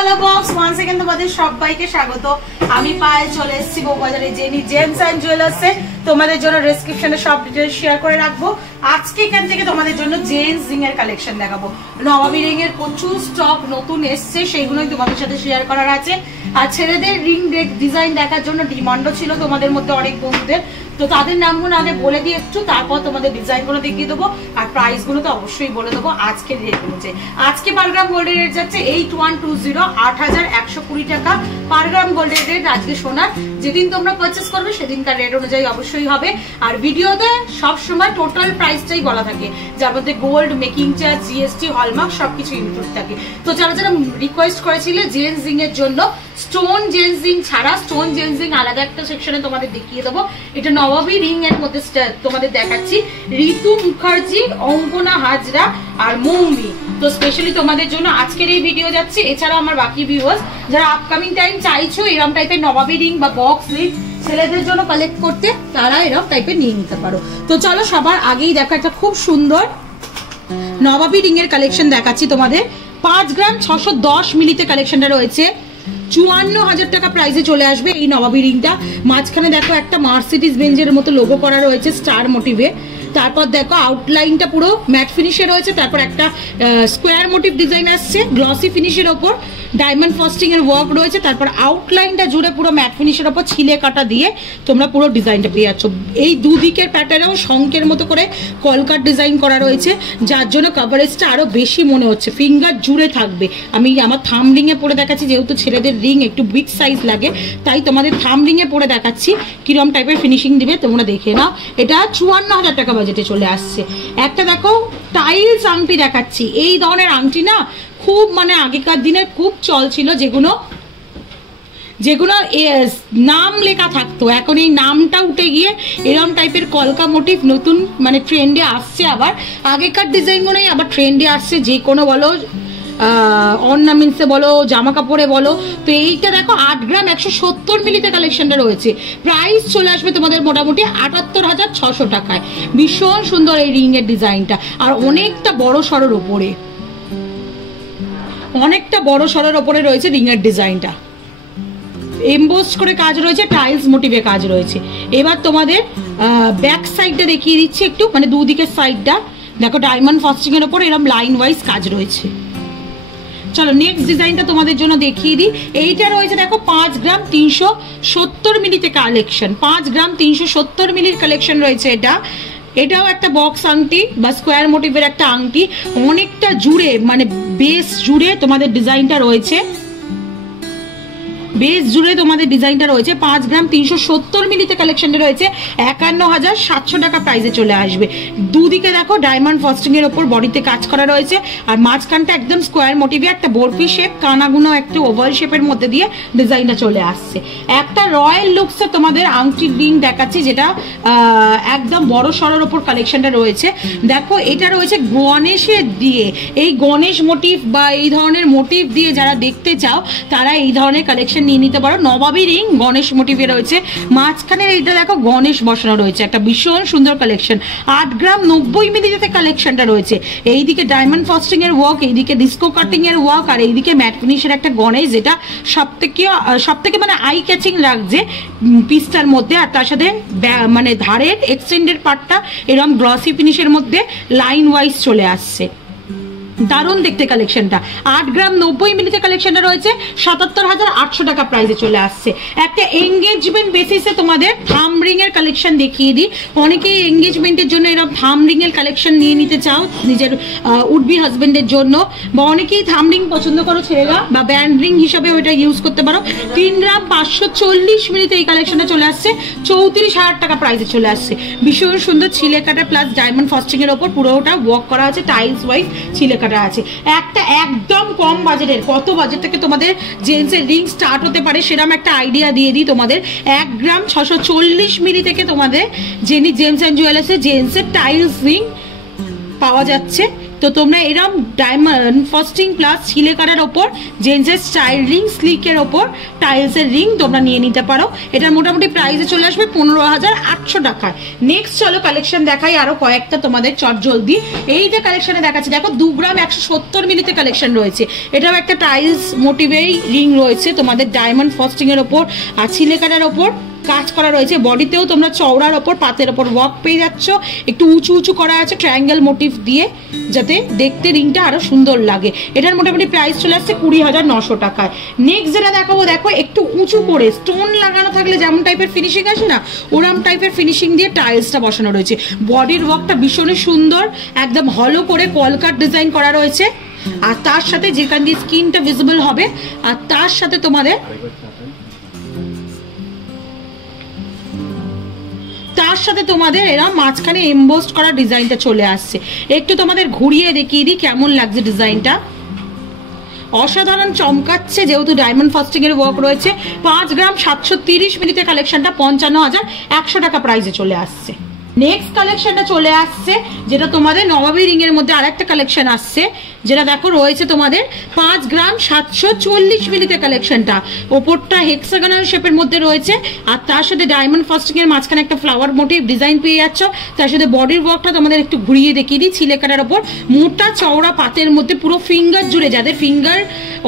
Colour box one second তোমাদের সবাইকে স্বাগত। আমি পায়ে চলে এসেছি বউবাজারে জেনি জেমস এন্ড জুয়েলার্সে। তোমাদের জন্য ডেসক্রিপশনে সব ডিটেইলস শেয়ার করে রাখবো। আজকে এখান থেকে তোমাদের জন্য জেন্টস রিং এর কালেকশন দেখাবো। নবাবী রিং এর প্রচুর স্টক নতুন এসছে, সেগুলোই তোমাদের সাথে শেয়ার করার আছে। আর ছেলেদের রিং ডিজাইন দেখার জন্য ডিমান্ডও ছিল তোমাদের মধ্যে অনেক বন্ধুদের, তো তাদের নামগুলো আগে বলে দিয়ে একটু, তারপর তোমাদের ডিজাইনগুলো দেখিয়ে দেবো আর প্রাইসগুলো তো অবশ্যই বলে দেবো আজকের রেট অনুযায়ী। আজকে পার গ্রাম গোল্ডের রেট যাচ্ছে 8120, 8120 টাকা পার গ্রাম গোল্ডের রেট আজকে সোনার। যেদিন তোমরা পারচেস করবে সেদিনকার রেট অনুযায়ী অবশ্যই হবে। আর ভিডিওতে সবসময় টোটাল প্রাইসটাই বলা থাকে, যার মধ্যে gold, making charge, GST, hallmark সবকিছু ইনক্লুড থাকে। তো যারা যারা রিকোয়েস্ট করেছিলে জেন্টস রিং এর জন্য, স্টোন জেন্টস রিং ছাড়া স্টোন জেন্টস রিং আলাদা একটা সেকশনে তোমাদের দেখিয়ে দেবো। এটা নবাবী রিং এর মধ্যে তোমাদের দেখাচ্ছি ঋতু মুখার্জি, অঙ্কনা হাজরা আর মৌমি। তো স্পেশালি তোমাদের জন্য আজকের এই ভিডিও যাচ্ছে। এছাড়া আমার বাকি ভিউয়ার্স যারা আপকামিং টাইম চাইছো এরকম টাইপের নবাবী রিং বা বক্স রিং ছেলেদের জন্য কালেক্ট করতে, তারা এরকম টাইপের নিয়ে নিতে পারো। তো চলো সবার আগেই দেখো একটা খুব সুন্দর নবাবী রিং এর কালেকশন দেখাচ্ছি তোমাদের। 5 গ্রাম 610 মিলিতে কালেকশনটা রয়েছে। 54,000 টাকা প্রাইসে চলে আসবে এই নবাবী রিংটা। মাঝখানে দেখো একটা মার্সিডিজ বেঞ্জের মতো লোগো করা রয়েছে স্টার মোটিভে। তারপর দেখো আউটলাইনটা পুরো ম্যাট ফিনিশে রয়েছে। তারপর একটা স্কোয়ার মোটিভ ডিজাইন আসছে গ্লসি ফিনিশের ওপর, ডায়মন্ড ফস্টিং এর ওয়ার্ক রয়েছে। তারপর আউটলাইনটা জুড়ে পুরো ম্যাট ফিনিশের ওপর ছিলে কাটা দিয়ে তোমরা পুরো ডিজাইনটা পেয়ে যাচ্ছ। এই দুদিকের প্যাটার্নেও শঙ্কের মতো করে কলকাট ডিজাইন করা রয়েছে, যার জন্য কভারেজটা আরো বেশি মনে হচ্ছে, ফিঙ্গার জুড়ে থাকবে। আমি আমার থাম রিং এ পরে দেখাচ্ছি, যেহেতু ছেলেদের রিং একটু বিগ সাইজ লাগে তাই তোমাদের থাম রিং এ পরে দেখাচ্ছি কিরকম টাইপের ফিনিশিং দিবে তোমরা দেখে নাও। এটা 54,000 টাকা বাজেটে চলে আসছে। একটা দেখো টাইলস আংটি দেখাচ্ছি। এই ধরনের আংটি না খুব মানে আগেকার দিনের খুব চল ছিল, যেগুলো নাম লেখা থাকতো। এখন এই নামটা উঠে গিয়ে এরকম টাইপের কলকা মোটিভ নতুন মানে ট্রেন্ডে আসছে। আবার আগেকার ডিজাইনগুলোই আবার ট্রেন্ডে আসছে, যে কোনো বলো অর্নামেন্টসে বলো, জামা কাপড়ে বলো। তো এইটা দেখো 8 গ্রাম 170 মিলিতে কালেকশনটা রয়েছে। প্রাইস চলে আসবে তোমাদের মোটামুটি 78,600 টাকায়। ভীষণ সুন্দর এই রিং এর ডিজাইনটা, আর অনেকটা বড় সড়োর ওপরে, অনেকটা বড় সড়োর ওপরে রয়েছে রিং এর ডিজাইনটা। এমবোসড করে কাজ রয়েছে, টাইলস মোটিভে কাজ রয়েছে। এবার তোমাদের ব্যাক সাইডটা দেখিয়ে দিচ্ছি একটু, মানে দুদিকের সাইডটা দেখো ডায়মন্ড ফস্টিং এর ওপর এরকম লাইন ওয়াইজ কাজ রয়েছে। চলো নেক্সট ডিজাইনটা তোমাদের জন্য দেখিয়ে দিই। এইটা রয়েছে দেখো 5 গ্রাম 370 মিলিতে কালেকশন। 5 গ্রাম 370 মিলির কালেকশন রয়েছে এটা। এটাও একটা বক্স আংটি বা স্কোয়ার মোটিভের একটা আংটি, অনেকটা জুড়ে মানে বেস জুড়ে তোমাদের ডিজাইনটা রয়েছে। বেস জুড়ে তোমাদের ডিজাইনটা রয়েছে। 5 গ্রাম 370 মিলিতে কালেকশনটা রয়েছে। 51,700 টাকা প্রাইসে চলে আসবে। দুদিকে দেখো ডায়মন্ড ফস্টিং এর ওপর বডিতে কাজ করা রয়েছে, আর মাঝখানটা একদম স্কোয়ার মোটিভে একটা বরফি শেপ, কানাগুনো একটু ওভাল শেপের মধ্যে দিয়ে ডিজাইনটা চলে আসছে। একটা রয়্যাল লুকসে তোমাদের আংটির রিং দেখাচ্ছি, যেটা একদম বড় সড়োর ওপর কালেকশনটা রয়েছে। দেখো এটা রয়েছে গণেশের দিয়ে, এই গণেশ মোটিভ বা এই ধরনের মোটিভ দিয়ে যারা দেখতে চাও তারা এই ধরনের কালেকশন নিয়ে নিতে পারো। নবাবী রিং গণেশ মোটিভে রয়েছে। মাঝখানে এইটা দেখো গণেশ বসানো রয়েছে, একটা ভীষণ সুন্দর কালেকশন। 8 গ্রাম 90 মিলিতে কালেকশনটা রয়েছে। এইদিকে ডায়মন্ড ফস্টিং এর ওয়ার্ক, এইদিকে ডিস্কো কাটিং এর ওয়ার্ক, আর এইদিকে ম্যাট ফিনিশের একটা গণেশ, যেটা সবথেকে মানে আই ক্যাচিং লাগছে পিসটার মধ্যে। আর তার সাথে মানে ধারের এক্সটেন্ডেড পার্টটা এরকম গ্লসি ফিনিশের মধ্যে লাইন ওয়াইজ চলে আসছে। দারুণ দেখতে কালেকশনটা। 8 গ্রাম 90 মিলিতে কালেকশনটা রয়েছে। 77,800 টাকা প্রাইসে চলে আসছে। একটা এঙ্গেজমেন্ট বেসিসে তোমাদের থাম রিং এর কালেকশন দেখিয়ে দিই। অনেকেই এঙ্গেজমেন্টের জন্য এরকম থাম রিং এর কালেকশন নিয়ে নিতে চাও নিজের উডবি হাজবেন্ডের জন্য, বা অনেকেই থাম রিং পছন্দ করো ছেলেরা, বা ব্যান্ড রিং হিসাবে ওইটা ইউজ করতে পারো। 3 গ্রাম 540 মিলিতে এই কালেকশনটা চলে আসছে। 34,000 টাকা প্রাইসে চলে আসছে। ভীষণ সুন্দর ছিলে কাটা প্লাস ডায়মন্ড ফস্টিং এর ওপর পুরোটা ওয়ার্ক করা আছে, টাইলস ওয়াইজ ছিলে কাটা আছে। একটা একদম কম বাজেটের, কত বাজেট থেকে তোমাদের জেন্টসের রিং স্টার্ট হতে পারে সেরকম একটা আইডিয়া দিয়ে দিই তোমাদের। 1 গ্রাম 640 মিলি থেকে তোমাদের জেনি জেমস এন্ড জুয়েলার্সে জেন্টসের টাইলস রিং পাওয়া যাচ্ছে। তো তোমরা এরকম ডায়মন্ড ফাস্টিং প্লাস ছিলে কাটার ওপর জেন্টসের স্টাইল রিং স্লিকের ওপর টাইলসের রিং তোমরা নিয়ে নিতে পারো। এটার মোটামুটি প্রাইসে চলে আসবে 15,800 টাকায়। নেক্সট চলো কালেকশন দেখাই আরো কয়েকটা তোমাদের চট জলদি। এই যে কালেকশনে দেখাচ্ছি দেখো 2 গ্রাম 170 মিলিতে কালেকশন রয়েছে। এটাও একটা টাইলস মোটিভেই রিং রয়েছে তোমাদের ডায়মন্ড ফাস্টিং এর ওপর আর ছিলে কাটার ওপর কাজ করা রয়েছে। বডিতেও তোমরা চওড়ার ওপর পাতের ওপর ওয়ার্ক পেয়ে যাচ্ছ, একটু উঁচু উঁচু করা আছে ট্রায়াঙ্গেল মোটিভ দিয়ে, যাতে দেখতে রিংটা আরো সুন্দর লাগে। এটার মোটামুটি প্রাইস চলে আসছে 20,900 টাকায়। নেক্সট যেটা দেখাবো দেখো একটু উঁচু করে স্টোন লাগানো থাকলে যেমন টাইপের ফিনিশিং আসে না, ওরম টাইপের ফিনিশিং দিয়ে টাইলসটা বসানো রয়েছে। বডির ওয়ার্কটা ভীষণই সুন্দর, একদম হলো করে কলকাট ডিজাইন করা রয়েছে। আর তার সাথে যেখান দিয়ে স্কিনটা ভিজিবল হবে, আর তার সাথে তোমাদের এরা মাঝখানে এমবোসড করা ডিজাইনটা চলে আসছে। একটু তোমাদের ঘুরিয়ে দেখিয়ে দিই কেমন লাগছে ডিজাইনটা। অসাধারণ চমকাচ্ছে, যেহেতু ডায়মন্ড ফাস্টিং এর ওয়ার্ক রয়েছে। 5 গ্রাম 730 মিলিতে কালেকশনটা 55,100 টাকা প্রাইসে চলে আসছে। নেক্সট কালেকশনটা চলে আসছে যেটা তোমাদের নবাবী রিং এর মধ্যে আরেকটা কালেকশন আসছে, যেটা দেখো রয়েছে তোমাদের 5 গ্রাম 740 মিলিতে কালেকশনটা। ওপরটা হেক্সাগোনাল শেপের মধ্যে রয়েছে আর তার সাথে ডায়মন্ড ফাস্টিং এর মাঝখানে একটা ফ্লাওয়ার মোটিভ ডিজাইন পেয়ে যাচ্ছ। তার সাথে বডির ওয়ার্কটা তোমাদের একটু ঘুরিয়ে দেখিয়ে দিই। ছিলে কাটার ওপর মোটা চওড়া পাতের মধ্যে পুরো ফিঙ্গার জুড়ে, যাদের ফিঙ্গার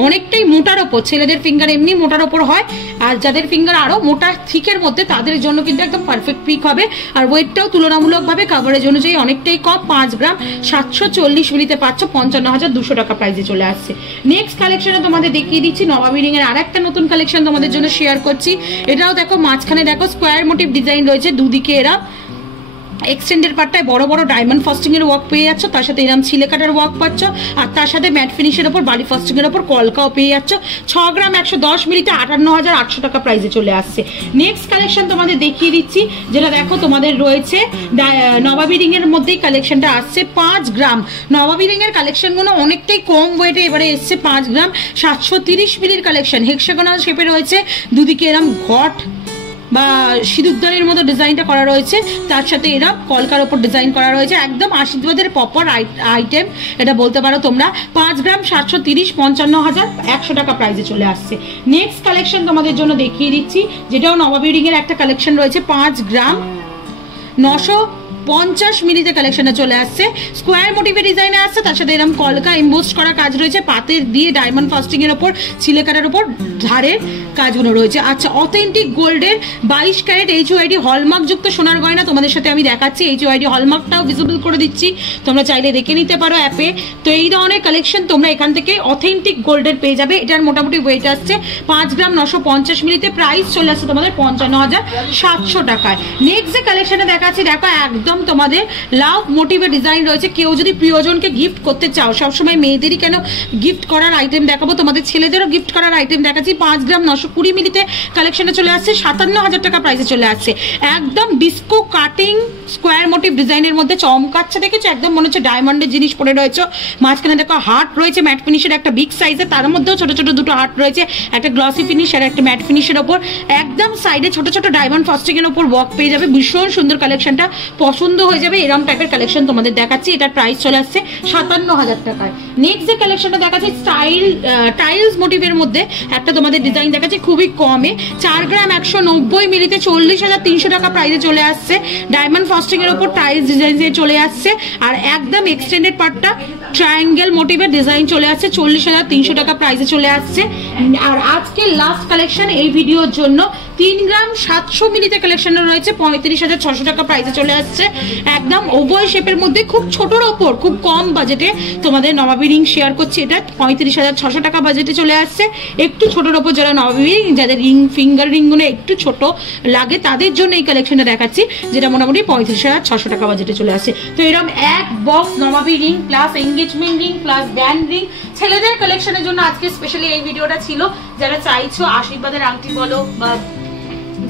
অনেকটাই মোটার ওপর, ছেলেদের ফিঙ্গার এমনি মোটার ওপর হয়, আর যাদের ফিঙ্গার আরো মোটা থিকের মধ্যে তাদের জন্য কিন্তু একদম পারফেক্ট পিক হবে। আর ওয়েটটাও তুলনামূলকভাবে কাভারেজ অনুযায়ী অনেকটাই কম। 5 গ্রাম 740 মিলিতে পাচ্ছ 55,200 টাকা প্রাইসে চলে আসছে। নেক্সট কালেকশনে তোমাদের দেখিয়ে দিচ্ছি নবাবী রিং এর আরেকটা নতুন কালেকশন তোমাদের জন্য শেয়ার করছি। এটাও দেখো মাঝখানে দেখো স্কোয়ার মোটিভ ডিজাইন রয়েছে, দুদিকে এরা এক্সটেন্ডের পার্টটায় বড় বড় ডায়মন্ড ফাস্টিং এর ওয়ার্ক পেয়ে যাচ্ছ, তার সাথে এরকম ছিলে কাটার ওয়ার্ক পাচ্ছ, আর তার সাথে ম্যাট ফিনিশের ওপর বালি ফাস্টিং এর ওপর কলকাও পেয়ে যাচ্ছ। 6 গ্রাম 110 মিলিতে 58,800 টাকা প্রাইসে চলে আসছে। নেক্সট কালেকশন তোমাদের দেখিয়ে দিচ্ছি, যেটা দেখো তোমাদের রয়েছে নবাবী রিং এর মধ্যেই কালেকশনটা আসছে। 5 গ্রাম নবাবী রিং এর কালেকশনগুলো অনেকটাই কম ওয়েটে এবারে এসছে। 5 গ্রাম 730 মিলির কালেকশন, হেক্সাগোনাল শেপে রয়েছে, দুদিকে এরকম ঘট বা সিঁদুরদানের মতো ডিজাইনটা করা রয়েছে, তার সাথে এরা কলকার ওপর ডিজাইন করা রয়েছে। একদম আশীর্বাদের প্রপার আইটেম এটা বলতে পারো তোমরা। 5 গ্রাম 730 55,100 টাকা প্রাইসে চলে আসছে। নেক্সট কালেকশন তোমাদের জন্য দেখিয়ে দিচ্ছি, যেটাও নবাবী রিং এর একটা কালেকশন রয়েছে। 5 গ্রাম 950 মিলিতে কালেকশনে চলে আসছে। স্কোয়ার মোটিভে ডিজাইনে আসছে, তার সাথে এরকম কলকা এমবোসড করা কাজ রয়েছে, পাতের দিয়ে ডায়মন্ড ফাস্টিং এর ওপর ছিলে কাটার ওপর ধারের কাজগুলো রয়েছে। আচ্ছা, অথেন্টিক গোল্ডের 22 ক্যারেট HOID হলমার্ক যুক্ত সোনার গয়না তোমাদের সাথে আমি দেখাচ্ছি। HOID হলমার্কটাও ভিজিবল করে দিচ্ছি, তোমরা চাইলে দেখে নিতে পারো অ্যাপে। তো এই ধরনের কালেকশন তোমরা এখান থেকে অথেন্টিক গোল্ডের পেয়ে যাবে। এটার মোটামুটি ওয়েট আসছে 5 গ্রাম 950 মিলিতে, প্রাইস চলে আসছে তোমাদের 55,700 টাকায়। নেক্সট যে কালেকশনে দেখাচ্ছি দেখো একদম তোমাদের লাভ মোটিভে ডিজাইন রয়েছে। কেউ যদি প্রিয়জনকে গিফট করতে চাও, সবসময় মেয়েদেরই কেন গিফট করার আইটেম দেখাবো, তোমাদের ছেলেদেরও গিফট করার আইটেম দেখাচ্ছি। 5 গ্রাম 920 মিলিতে কালেকশনে চলে আসছে, 57,000 টাকা প্রাইসে চলে আসছে। একদম ডিস্কো কাটিং স্কোয়ার মোটিভ ডিজাইনের মধ্যে চমকাচ্ছে, দেখেছো? একদম মনে হচ্ছে ডায়মন্ডের জিনিস পরে রয়েছে। মাঝখানে দেখো হার্ট রয়েছে ম্যাট ফিনিশের একটা বিগ সাইজে, তার মধ্যেও ছোট ছোট দুটো হার্ট রয়েছে, একটা গ্লসি ফিনিশ আর একটা ম্যাট ফিনিশের ওপর। একদম সাইডে ছোট ছোট ডায়মন্ড ফাস্টিং এর ওপর ওয়ার্ক পেয়ে যাবে। ভীষণ সুন্দর কালেকশনটা, পছন্দ হয়ে যাবে। এরকম টাইপের কালেকশন তোমাদের দেখাচ্ছি। এটার প্রাইস চলে আসছে 57,000 টাকায়। নেক্সট যে কালেকশনটা দেখাচ্ছি টাইলস মোটিভের মধ্যে একটা তোমাদের ডিজাইন দেখাচ্ছি খুবই কমে। 4 গ্রাম 190 মিলিতে 40,300 টাকা প্রাইসে চলে আসছে। ডায়মন্ড ফাস্টিং এর উপর টাইলস ডিজাইন দিয়ে চলে আসছে, আর একদম এক্সটেন্ডেড পার্টটা ট্রায়াঙ্গেল মোটিভের ডিজাইন চলে আসছে। 40,300 টাকা প্রাইসে চলে আসছে। আর আজকে লাস্ট কালেকশন এই ভিডিওর জন্য 3 গ্রাম 700 মিলিতে কালেকশন রয়েছে, 35,600 টাকা প্রাইসে চলে আসছে। একদম ওভাল শেপের মধ্যে খুব ছোটর ওপর খুব কম বাজেটে তোমাদের নবাবী রিং শেয়ার করছি। এটা 35,600 টাকা বাজেটে চলে আসছে। একটু ছোটর ওপর যারা নবাবী রিং, যাদের রিং ফিঙ্গার রিং গুলো একটু ছোট লাগে, তাদের জন্য এই কালেকশনটা দেখাচ্ছি, যেটা মোটামুটি 35,600 টাকা বাজেটে চলে আসছে। তো এরকম এক বক্স নবাবী ring plus engagement ring plus band ring ছেলেদের কালেকশনের জন্য আজকে স্পেশালি এই ভিডিওটা ছিল। যারা চাইছো আশীর্বাদের আংটি বলো বা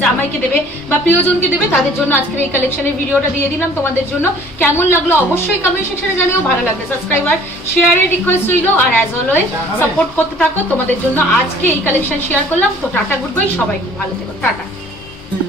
জামাইকে দেবে বা প্রিয়জনকে দেবে, তাদের জন্য আজকের এই কালেকশনের ভিডিওটা দিয়ে দিলাম তোমাদের জন্য। কেমন লাগলো অবশ্যই কমেন্ট সেকশনে জানিও। ভালো লাগলে সাবস্ক্রাইবার শেয়ারের রিকোয়েস্ট রইল, আর অ্যাজ অলওয়েজ সাপোর্ট করতে থাকো। তোমাদের জন্য আজকে এই কালেকশন শেয়ার করলাম। তো টাটা, গুড বাই, সবাই ভালো থেকো, টাটা।